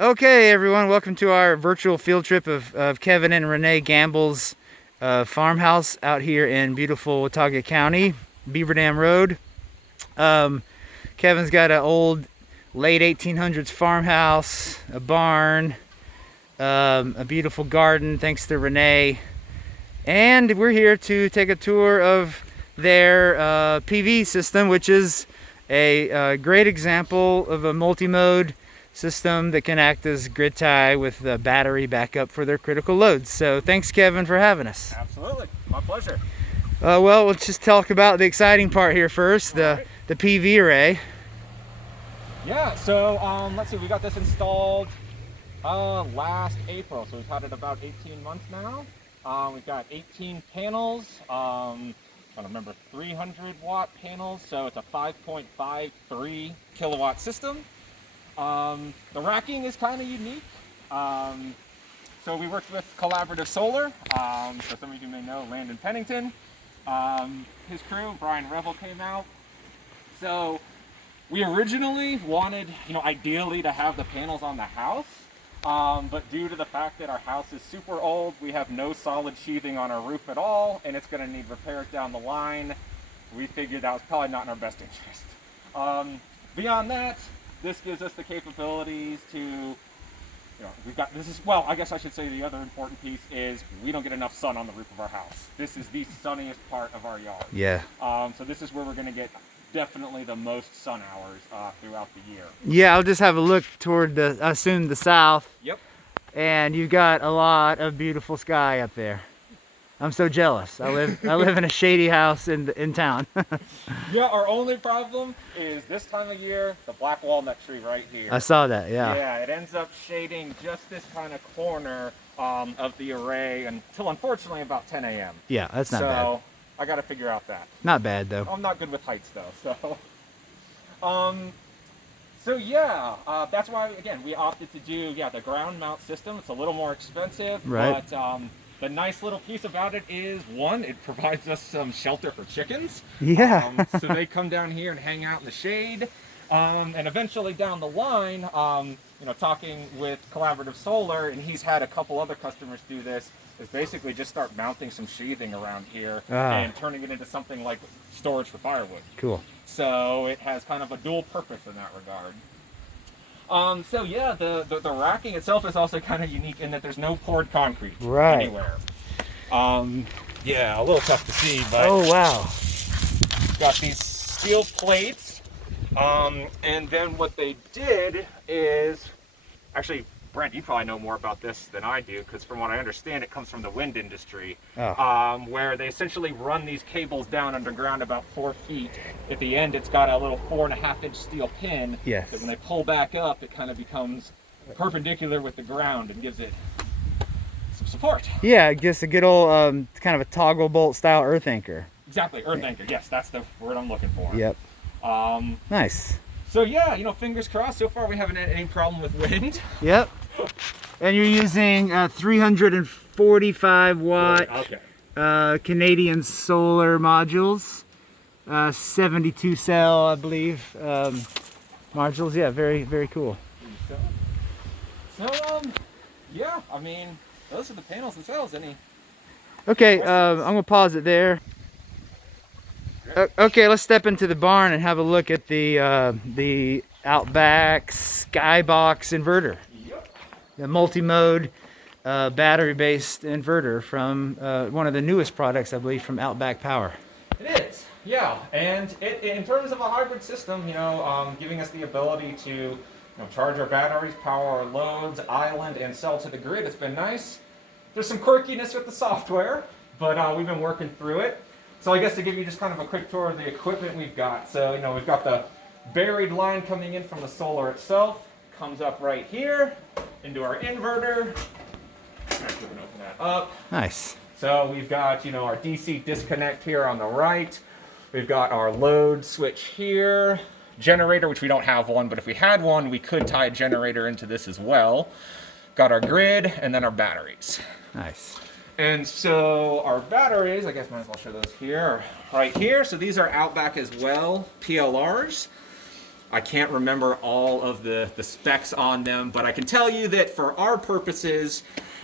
Okay, everyone, welcome to our virtual field trip of Kevin and Renee Gamble's farmhouse out here in beautiful Watauga County, Beaver Dam Road. Kevin's got an old late 1800s farmhouse, a barn, a beautiful garden thanks to Renee. And we're here to take a tour of their PV system, which is a great example of a multi-mode system that can act as grid tie with the battery backup for their critical loads. So thanks, Kevin, for having us. Absolutely, my pleasure. Well, let's just talk about the exciting part here first, the PV array. Yeah, so let's see, we got this installed last April, so we've had it about 18 months now. We've got 18 panels, I don't remember, 300 watt panels, so it's a 5.53 kilowatt system. The racking is kind of unique. So we worked with Collaborative Solar, so some of you may know Landon Pennington. His crew, Brian Revel, came out. So we originally wanted, ideally to have the panels on the house, but due to the fact that our house is super old, we have no solid sheathing on our roof at all, and it's going to need repairs down the line. We figured that was probably not in our best interest. Beyond that, this gives us the capabilities to, I guess I should say the other important piece is we don't get enough sun on the roof of our house. This is the sunniest part of our yard. Yeah. So this is where we're going to get definitely the most sun hours throughout the year. Yeah, I'll just have a look toward I assume the south. Yep. And you've got a lot of beautiful sky up there. I'm so jealous. I live in a shady house in town. Yeah, our only problem is this time of year, the black walnut tree right here. I saw that, yeah. Yeah, it ends up shading just this kind of corner of the array until unfortunately about 10 a.m. Yeah, that's not bad. So I got to figure out that. Not bad though. I'm not good with heights though, so yeah, that's why again we opted to do the ground mount system. It's a little more expensive, right? But the nice little piece about it is, one, it provides us some shelter for chickens. Yeah. So they come down here and hang out in the shade. And eventually down the line, talking with Collaborative Solar, and he's had a couple other customers do this, is basically just start mounting some sheathing around here and turning it into something like storage for firewood. Cool. So it has kind of a dual purpose in that regard. So yeah, the racking itself is also kind of unique in that there's no poured concrete anywhere. Yeah, a little tough to see, but oh wow, got these steel plates, and then what they did is, actually, Brent, you probably know more about this than I do, because from what I understand, it comes from the wind industry, where they essentially run these cables down underground about 4 feet. At the end, it's got a little 4.5-inch steel pin. Yes. That when they pull back up, it kind of becomes perpendicular with the ground and gives it some support. Yeah, just a good old kind of a toggle bolt style earth anchor. Exactly, earth anchor. Yes, that's the word I'm looking for. Yep. Nice. So yeah, fingers crossed. So far, we haven't had any problem with wind. Yep. And you're using 345 watt Canadian solar modules, 72 cell, I believe, modules. Yeah, very, very cool. So, yeah, I mean, those are the panels themselves. Okay, I'm gonna pause it there. Okay, let's step into the barn and have a look at the Outback Skybox inverter. Yep. The multi-mode battery-based inverter from one of the newest products, I believe, from Outback Power. It is, yeah. And in terms of a hybrid system, giving us the ability to charge our batteries, power our loads, island, and sell to the grid, it's been nice. There's some quirkiness with the software, but we've been working through it. So I guess to give you just kind of a quick tour of the equipment we've got. So, we've got the buried line coming in from the solar itself, comes up right here into our inverter. Actually, we can open that up. Nice. So we've got, our DC disconnect here on the right. We've got our load switch here, generator, which we don't have one, but if we had one, we could tie a generator into this as well. Got our grid and then our batteries. Nice. And so our batteries, I guess might as well show those here, right here. So these are Outback as well, PLRs. I can't remember all of the specs on them, but I can tell you that for our purposes,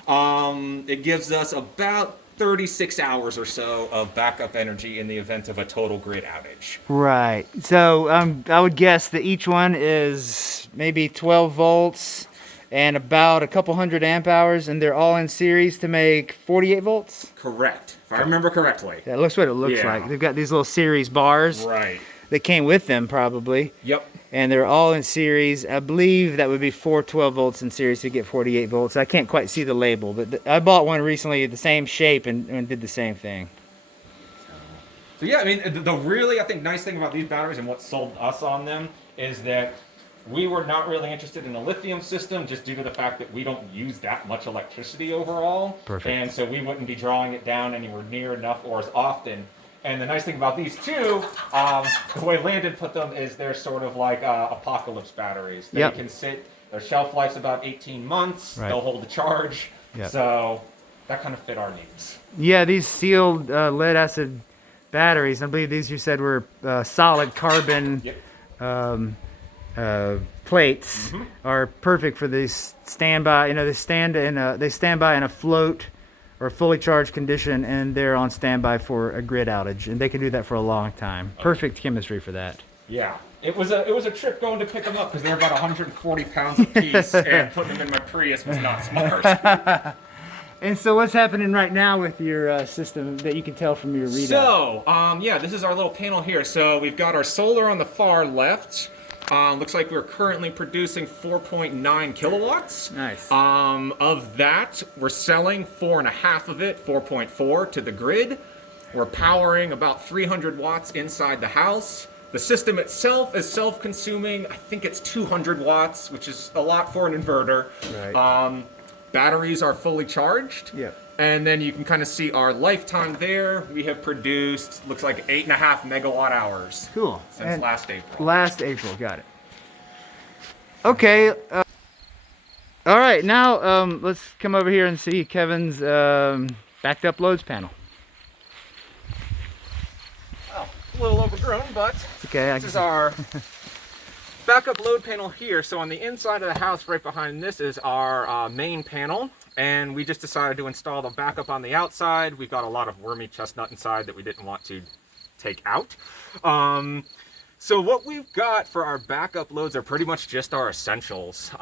it gives us about 36 hours or so of backup energy in the event of a total grid outage. Right. So I would guess that each one is maybe 12 volts and about a couple hundred amp hours, and they're all in series to make 48 volts? Correct, if I remember correctly. That looks what it looks like. They've got these little series bars. Right. That came with them probably. Yep. And they're all in series. I believe that would be 4 12 volts in series to get 48 volts. I can't quite see the label, but I bought one recently the same shape and did the same thing. So yeah, I mean, the really, I think, nice thing about these batteries and what sold us on them is that we were not really interested in a lithium system just due to the fact that we don't use that much electricity overall. Perfect. And so we wouldn't be drawing it down anywhere near enough or as often. And the nice thing about these two, the way Landon put them is they're sort of like apocalypse batteries. They can sit, their shelf life's about 18 months, they'll hold the charge. So that kind of fit our needs. Yeah, these sealed lead acid batteries, I believe these you said were solid carbon plates, are perfect for these standby. You know, they stand by in a float or fully charged condition, and they're on standby for a grid outage, and they can do that for a long time. Perfect chemistry for that. Yeah, it was a trip going to pick them up because they're about 140 pounds a piece, and putting them in my Prius was not smart. And so what's happening right now with your system that you can tell from your readout? So, yeah, this is our little panel here. So we've got our solar on the far left. Looks like we're currently producing 4.9 kilowatts. Nice. Of that, we're selling 4.5 of it, 4.4, to the grid. We're powering about 300 watts inside the house. The system itself is self-consuming. I think it's 200 watts, which is a lot for an inverter. Right. Batteries are fully charged. Yep. And then you can kind of see our lifetime there. We have produced, looks like 8.5 megawatt hours. Cool. Since last April. Last April, got it. Okay. All right, now let's come over here and see Kevin's backed up loads panel. Oh, a little overgrown, but it's okay. This is our backup load panel here. So on the inside of the house, right behind this, is our main panel. And we just decided to install the backup on the outside. We've got a lot of wormy chestnut inside that we didn't want to take out. So what we've got for our backup loads are pretty much just our essentials.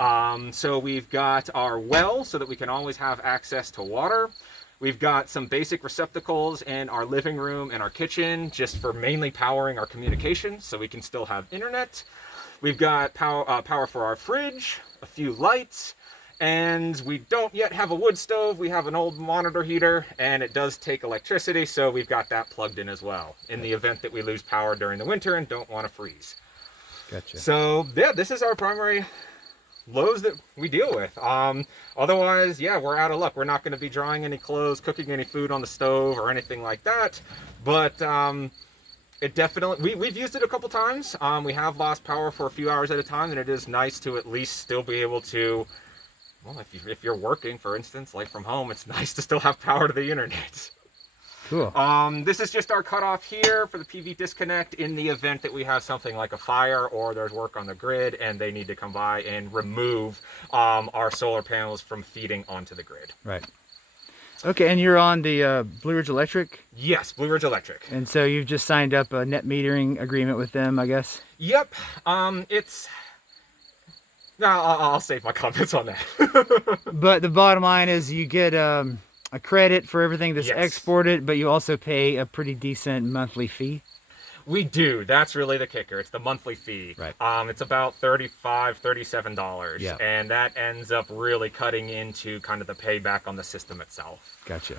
So we've got our well so that we can always have access to water. We've got some basic receptacles in our living room and our kitchen just for mainly powering our communication so we can still have internet. We've got power for our fridge, a few lights, and we don't yet have a wood stove. We have an old monitor heater, and it does take electricity, so we've got that plugged in as well in the event that we lose power during the winter and don't want to freeze. Gotcha. So yeah, this is our primary loads that we deal with. Otherwise, yeah, we're out of luck. We're not going to be drying any clothes, cooking any food on the stove or anything like that. But it definitely, we've used it a couple times. We have lost power for a few hours at a time, and it is nice to at least still be able to, well, if you're working, for instance, like from home, it's nice to still have power to the internet. Cool. This is just our cutoff here for the PV disconnect in the event that we have something like a fire or there's work on the grid and they need to come by and remove our solar panels from feeding onto the grid. Right. Okay, and you're on the Blue Ridge Electric? Yes, Blue Ridge Electric. And so you've just signed up a net metering agreement with them, I guess? Yep. No, I'll save my comments on that. But the bottom line is you get a credit for everything that's exported, but you also pay a pretty decent monthly fee. We do. That's really the kicker. It's the monthly fee. Right. It's about $35, $37. Yeah. And that ends up really cutting into kind of the payback on the system itself. Gotcha.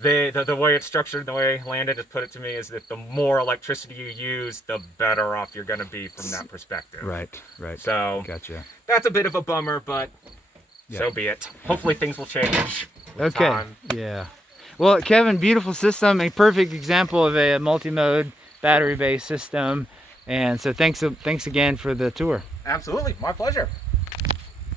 The way it's structured, the way Landon has put it to me, is that the more electricity you use, the better off you're going to be from that perspective. Right, right. So gotcha. That's a bit of a bummer, but so be it. Hopefully things will change with time. Yeah. Well, Kevin, beautiful system, a perfect example of a multi-mode battery-based system. And so thanks again for the tour. Absolutely, my pleasure.